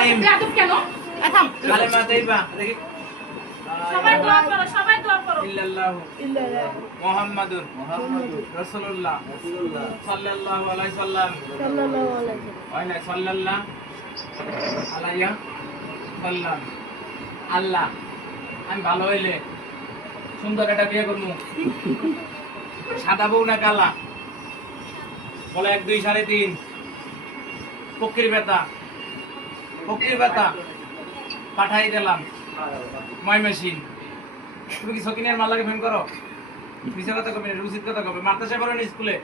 রাহিম বেয়াদব কেন থাম। কালেমা তাইবা দেখি। সবাই দোয়া করো সবাই দোয়া করো। ইল্লাল্লাহু। মুহাম্মাদুর। রাসূলুল্লাহ। সাল্লাল্লাহু আলাইহি সাল্লাম। না সাল্লাল্লাহ আলাইয়া সাল্লাম। আল্লাহ আমি ভালো হইলে সুন্দর একটা বিয়ে করব সাদা বউ না কালা? বলে এক দুই সাড়ে তিন। পক্ষীর বেতা পক্ষীর বেতা পাঠাই দিলাম। ময় মেশিন। তুমি কি সকিনের মাল্লাকে ফোন করো? মিশা কথা কবে না, উচিত কথা কবে মারতে সাহেব না স্কুলে?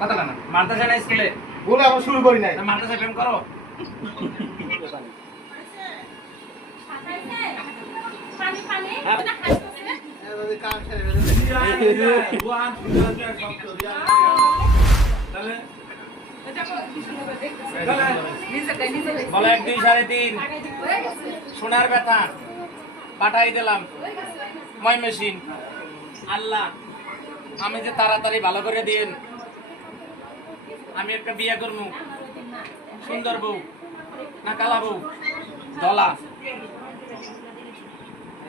কথা কেন মারতে না স্কুলে? বলে আবার শুরু করি নাই। মারতে সাহেব ফোন করো। পানি বলে এক দুই সাড়ে তিন। সোনার ব্যথা। পাঠাই দিলাম। ময় মেশিন। আল্লাহ আমি যে তাড়াতাড়ি ভালো করে দিন আমি একটা বিয়ে করব। সুন্দর বউ না কালা বউ? দলা।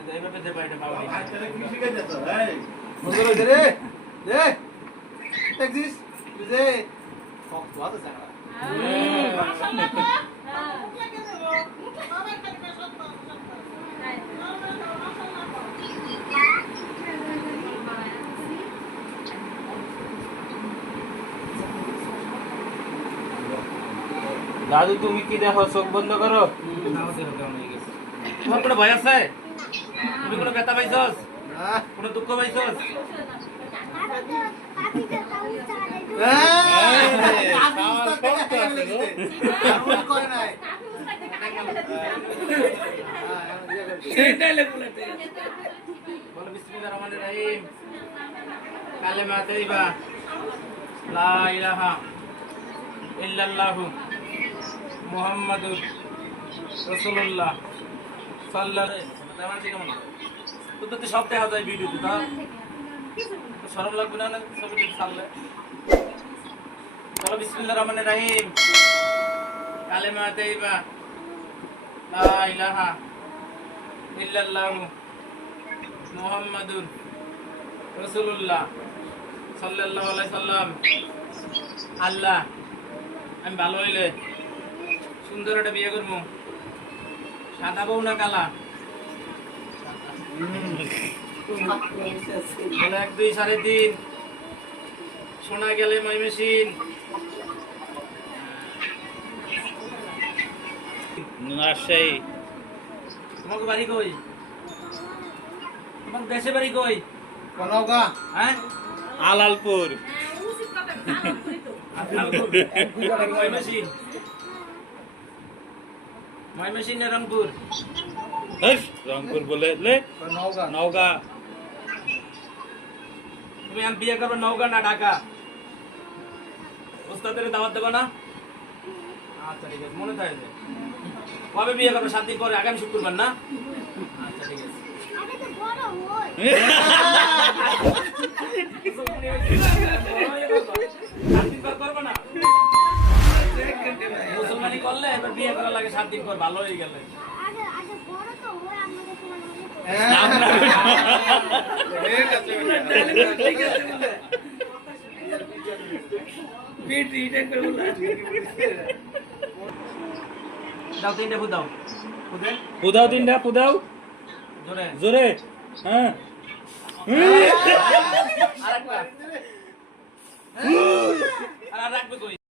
এইভাবে বুঝে কত আছে সারা দাদু তুমি কি দেখো? চোখ বন্ধ করো। তোমার কোনো ভয় আছে? তুমি কোনো ব্যথা পাইছস? হ্যাঁ কোনো দুঃখ পাইছস করে নাই বলো বিসমিল্লাহির রহমানির রহিম কালেমা তাইবা লা ইলাহা ইল্লাল্লাহু মুহাম্মাদুর রাসূলুল্লাহ সাল্লাল্লাহু আলাইহি ওয়াসাল্লাম তো সব দেখা যায় ভিডিওতে তা শরম লাগবে না কিছু ছাড়লে বলো বিসমিল্লাহির রহমানির রহিম কালেমা তাইবা লা ইলাহা ইল্লাল্লাহু মুহাম্মাদুর রাসূলুল্লাহ সাল্লাল্লাহু আলাইহি সাল্লাম আল্লাহ আমি ভালো হইলে সুন্দর একটা বিয়ে করব। সাদা বউ না কালা? এক দুই সাড়ে তিন। শোনা গেলে মই রাজশাহী তোমাকে বাড়ি কই? তোমার দেশে বাড়ি কই? কোনগা হ্যাঁ? আলালপুর। উচিত কথা জানো তুই তো ময়মেশিন ময়মেশিন না রংপুর? হেস, রংপুর বলে লে কোনগা নওগাঁ। তুমি আমি বিয়ে করবে নৌকা না ঢাকা? ওস্তাদের দাওয়াত দেবো না? আচ্ছা ঠিক আছে মনে থাকে কবে বিয়ে করবে সাত দিন পরে আগামী শুক্রবার না আচ্ছা করলে এবার বিয়ে করা লাগে সাত দিন পর ভালো হয়ে গেলে দাও ফুটে পুদাও তিনটা পুদাও জোরে। জোরে। হ্যাঁ। আর রাখবে কই?